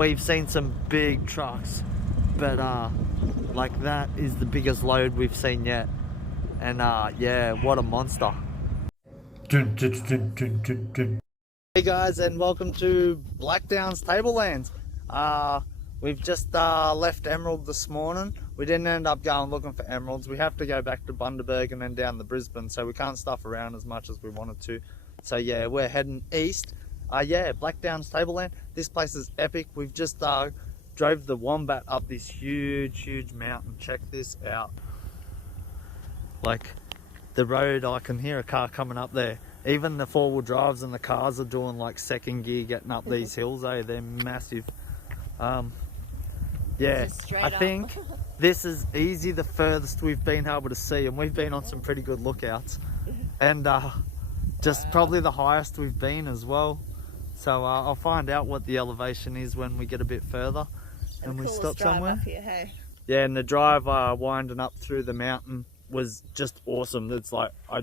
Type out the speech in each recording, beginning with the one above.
We've seen some big trucks, but like that is the biggest load we've seen yet. And yeah, what a monster. Hey guys, and welcome to Blackdown's Tableland. We've just left Emerald this morning. We didn't end up going looking for emeralds. We have to go back to Bundaberg and then down to Brisbane, so we can't stuff around as much as we wanted to. So yeah, we're heading east. Yeah, Blackdown's Tableland. This place is epic. We've just drove the Wombat up this huge mountain. Check this out. Like the road, I can hear a car coming up there. Even the four-wheel drives and the cars are doing like second gear getting up these hills. They're massive. Yeah, I think this is easy the furthest we've been able to see, and we've been on some pretty good lookouts, and just probably the highest we've been as well. So I'll find out what the elevation is when we get a bit further and we stop somewhere. Here, hey? Yeah, and the drive winding up through the mountain was just awesome. It's like I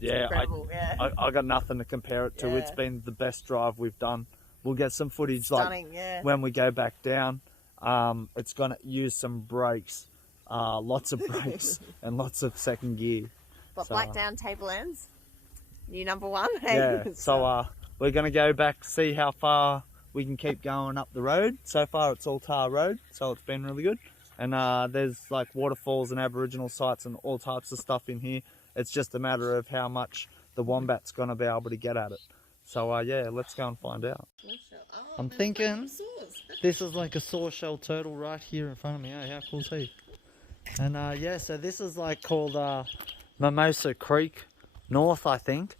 got nothing to compare it to. Yeah. It's been the best drive we've done. We'll get some footage when we go back down. It's gonna use some brakes, lots of brakes and lots of second gear. But so, Blackdown Tablelands, new #1. Hey? Yeah. So we're gonna go back, see how far we can keep going up the road. So far it's all tar road, so it's been really good. And there's like waterfalls and Aboriginal sites and all types of stuff in here. It's just a matter of how much the Wombat's gonna be able to get at it. So yeah, let's go and find out. I'm thinking this is like a sawshell turtle right here in front of me. How cool is he? And yeah, so this is like called Mimosa Creek North, I think.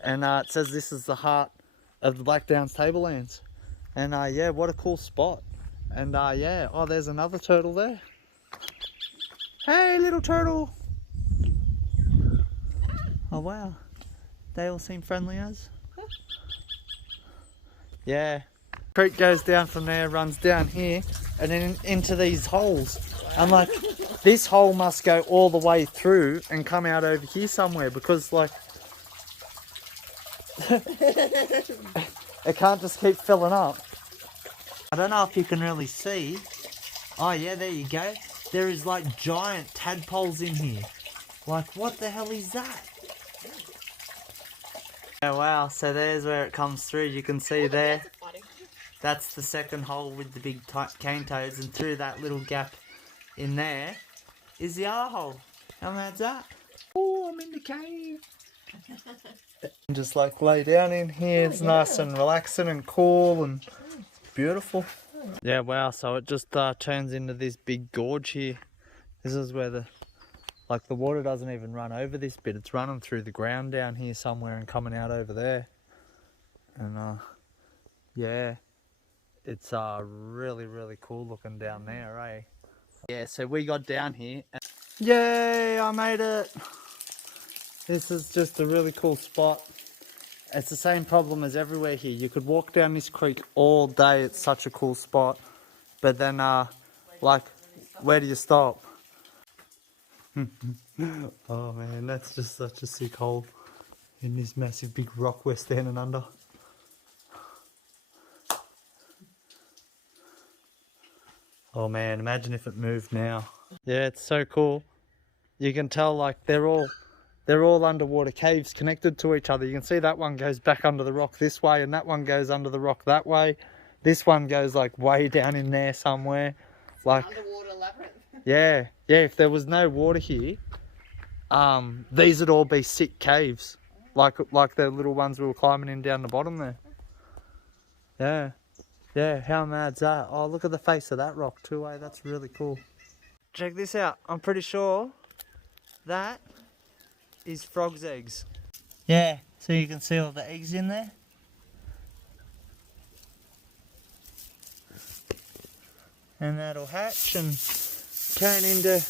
And it says this is the heart of the Blackdown's Tablelands. And yeah, what a cool spot. And yeah, oh, there's another turtle there. Hey, little turtle. Oh wow, they all seem friendly as. Yeah, creek goes down from there, runs down here, and then into these holes. And like, this hole must go all the way through and come out over here somewhere, because like, it can't just keep filling up. I don't know if you can really see. Oh yeah, there you go. There is like giant tadpoles in here. Like, what the hell is that? Oh wow, so there's where it comes through. You can see there. That's the second hole with the big cane toads, and through that little gap in there is the other hole. How mad's that? Oh, I'm in the cave. Just like lay down in here. It's nice and relaxing and cool and beautiful. Yeah, wow, so it just turns into this big gorge here. This is where the water doesn't even run over this bit. It's running through the ground down here somewhere and coming out over there. And yeah, it's really cool looking down there, eh? Yeah, so we got down here and yay, I made it. This is just a really cool spot. It's the same problem as everywhere here. You could walk down this creek all day. It's such a cool spot. But then like, where do you stop? Oh man, that's just such a sick hole in this massive big rock we're standing under. Oh man, imagine if it moved now. Yeah, it's so cool. You can tell like they're all underwater caves connected to each other. You can see that one goes back under the rock this way, and that one goes under the rock that way. This one goes like way down in there somewhere. Like underwater labyrinth. Yeah, if there was no water here, these would all be sick caves, like the little ones we were climbing in down the bottom there. Yeah, how mad's that? Oh, look at the face of that rock too, eh? That's really cool. Check this out. I'm pretty sure that is frog's eggs. Yeah, so you can see all the eggs in there. And that'll hatch and turn into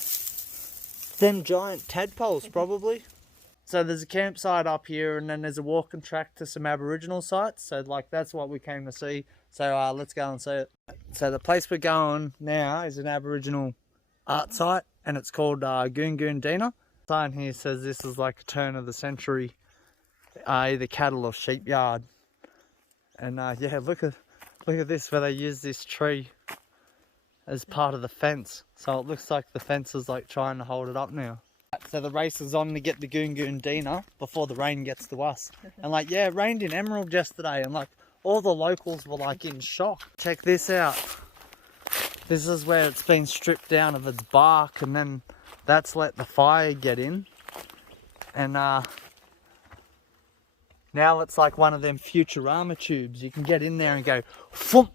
them giant tadpoles probably. So there's a campsite up here, and then there's a walking track to some Aboriginal sites. So like, that's what we came to see. So let's go and see it. So the place we're going now is an Aboriginal art site, and it's called Goongoondina. The sign here says this is like a turn of the century, either cattle or sheep yard. And yeah, look Look at this, where they use this tree as part of the fence. So it looks like the fence is like trying to hold it up now. So the race is on to get the Goon dinner before the rain gets to us. And like, yeah, it rained in Emerald yesterday, and like all the locals were like in shock. Check this out. This is where it's been stripped down of its bark, and then that's let the fire get in. And now it's like one of them Futurama tubes. You can get in there and go, thump.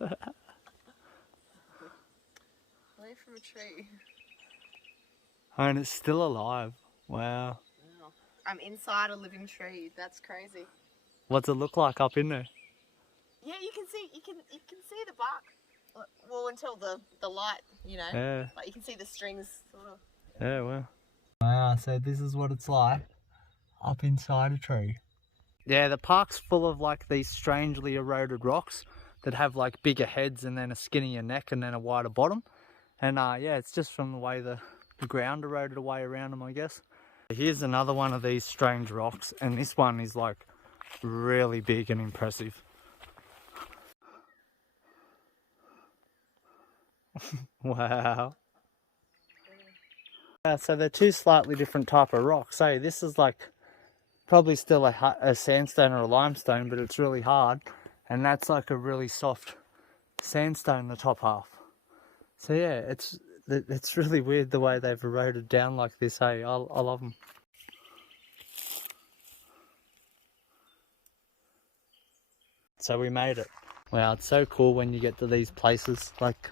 Leaf from a tree. And it's still alive. Wow. I'm inside a living tree. That's crazy. What's it look like up in there? Yeah, you can see the bark. Well, until the light, you know. Yeah. Like you can see the strings sort of. Yeah, wow. Wow, so this is what it's like up inside a tree. Yeah, the park's full of like these strangely eroded rocks that have like bigger heads and then a skinnier neck and then a wider bottom. And yeah, it's just from the way the ground eroded away around them, I guess. Here's another one of these strange rocks, and this one is like really big and impressive. Wow. So they're two slightly different type of rocks. So this is like probably still a sandstone or a limestone, but it's really hard. And that's like a really soft sandstone, the top half. So yeah, it's really weird the way they've eroded down like this, hey? I love them. So we made it. Wow, it's so cool when you get to these places. Like,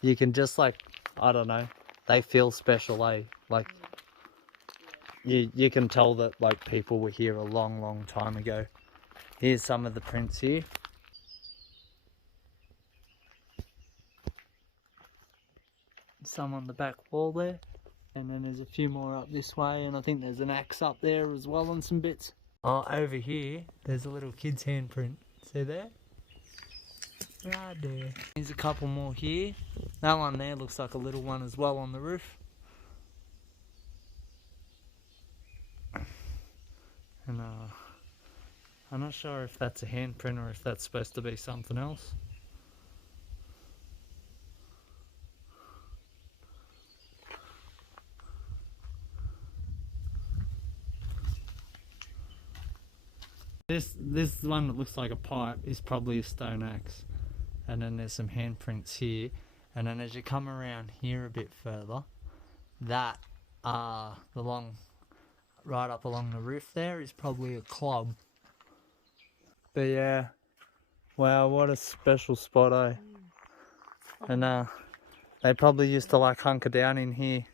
you can just like, I don't know, they feel special, eh? Like, you can tell that like people were here a long, long time ago. Here's some of the prints here. Some on the back wall there, and then there's a few more up this way, and I think there's an axe up there as well and some bits. Oh, over here there's a little kid's handprint. See there? Right there. There's a couple more here. That one there looks like a little one as well on the roof. And I'm not sure if that's a handprint or if that's supposed to be something else. This one that looks like a pipe is probably a stone axe, and then there's some handprints here, and then as you come around here a bit further, that right up along the roof there is probably a club. But yeah, wow, what a special spot, eh? And they probably used to like hunker down in here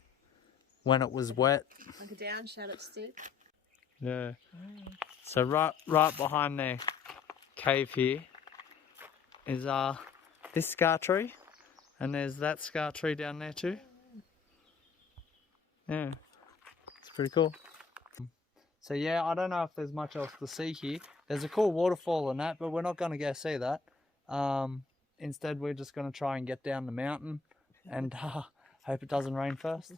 when it was wet. Hunker down, shout up stick. Yeah. So right behind the cave here is this scar tree, and there's that scar tree down there too. Yeah, it's pretty cool. So yeah, I don't know if there's much else to see here. There's a cool waterfall and that, but we're not going to go see that. Instead, we're just going to try and get down the mountain and hope it doesn't rain first.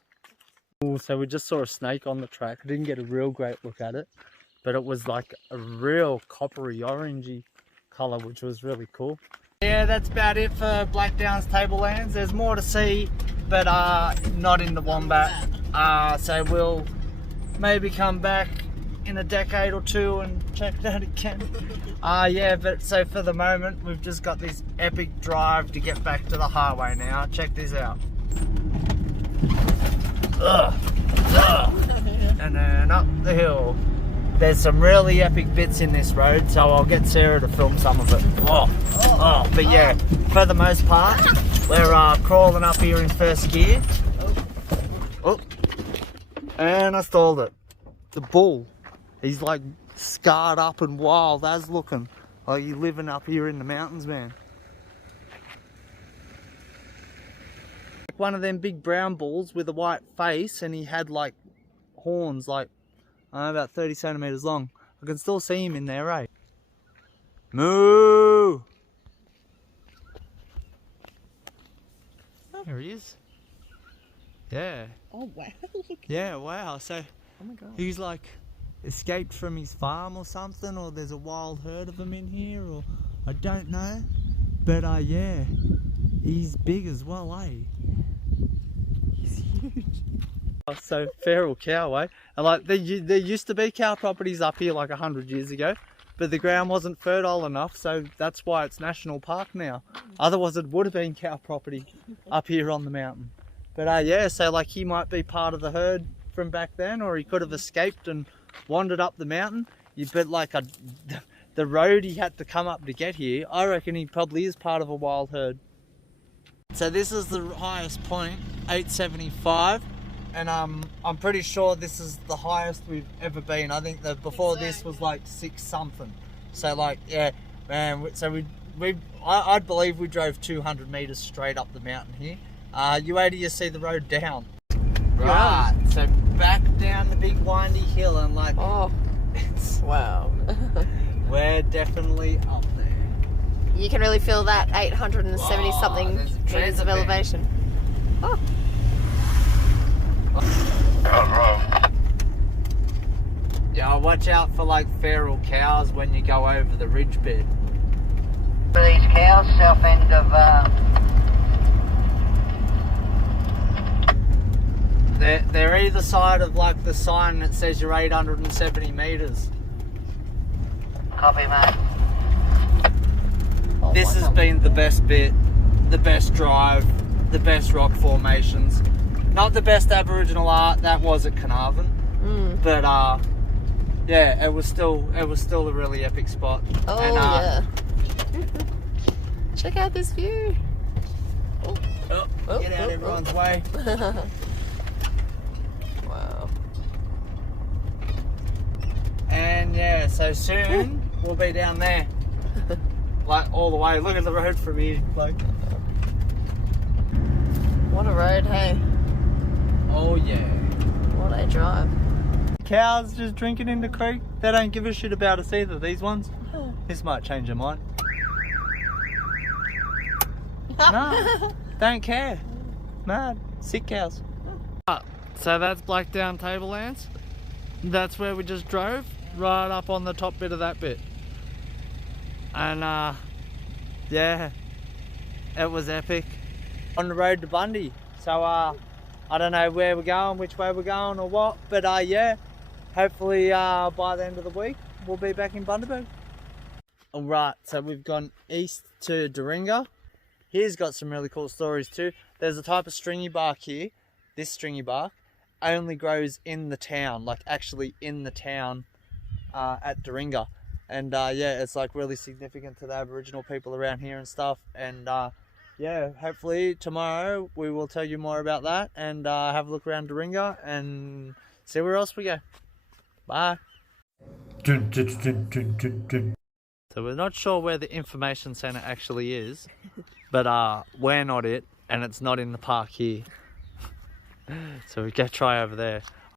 Ooh, so we just saw a snake on the track. I didn't get a real great look at it, but it was like a real coppery orangey colour, which was really cool. Yeah, that's about it for Blackdown's Tablelands. There's more to see, but not in the Wombat. So we'll maybe come back in a decade or two and check that again. Yeah, but so for the moment, we've just got this epic drive to get back to the highway now. Check this out. And then up the hill. There's some really epic bits in this road, so I'll get Sarah to film some of it. But yeah, for the most part, we're crawling up here in first gear. Oh, and I stalled it. The bull, he's like scarred up and wild as looking. Like you're living up here in the mountains, man. One of them big brown bulls with a white face, and he had like horns like about 30 centimeters long. I can still see him in there, eh? Moo! There he is. Yeah. Oh wow. Yeah, wow. So Oh my god. he's like escaped from his farm or something, or there's a wild herd of them in here, or I don't know, but yeah, he's big as well, eh? He's huge. Oh, so feral cow, eh? And like there used to be cow properties up here like 100 years ago, but the ground wasn't fertile enough, so that's why it's national park now. Otherwise it would have been cow property up here on the mountain. But yeah, so like he might be part of the herd from back then, or he could have escaped and wandered up the mountain. But like the road he had to come up to get here, I reckon he probably is part of a wild herd. So this is the highest point, 875, and I'm pretty sure this is the highest we've ever been. I think that before this was like 6 something. So like, yeah, man, so I'd believe we drove 200 meters straight up the mountain here. Wait till you see the road down. Right, so back down the big windy hill, and like, oh, wow. We're definitely up there. You can really feel that 870 something meters of elevation. Oh. Yeah, watch out for like feral cows when you go over the ridge bed. For these cows, south end of They're either side of like the sign that says you're 870 meters. Copy, mate. This has been the best bit, the best drive, the best rock formations. Not the best Aboriginal art, that was at Carnarvon. But yeah, it was still a really epic spot. Oh, and, yeah. Check out this view. Get out everyone's way. Wow. And yeah, so soon we'll be down there. Like all the way. Look at the road from here. Like, what a road, hey? oh yeah. What a drive. Cows just drinking in the creek. They don't give a shit about us either, these ones. This might change their mind. No, don't care. Mad. Sick cows. So that's Blackdown Tablelands. That's where we just drove, right up on the top bit of that bit. And yeah, it was epic. On the road to Bundy. So I don't know where we're going, which way we're going or what, but yeah, hopefully by the end of the week we'll be back in Bundaberg. Alright, so we've gone east to Doringa. Here's got some really cool stories too. There's a type of stringy bark here. This stringy bark only grows in the town, like actually in the town at Doringa. And yeah, it's like really significant to the Aboriginal people around here and stuff. And yeah, hopefully tomorrow we will tell you more about that and have a look around Doringa and see where else we go. Bye. So we're not sure where the information centre actually is, but we're not it, and it's not in the park here. So we go try over there.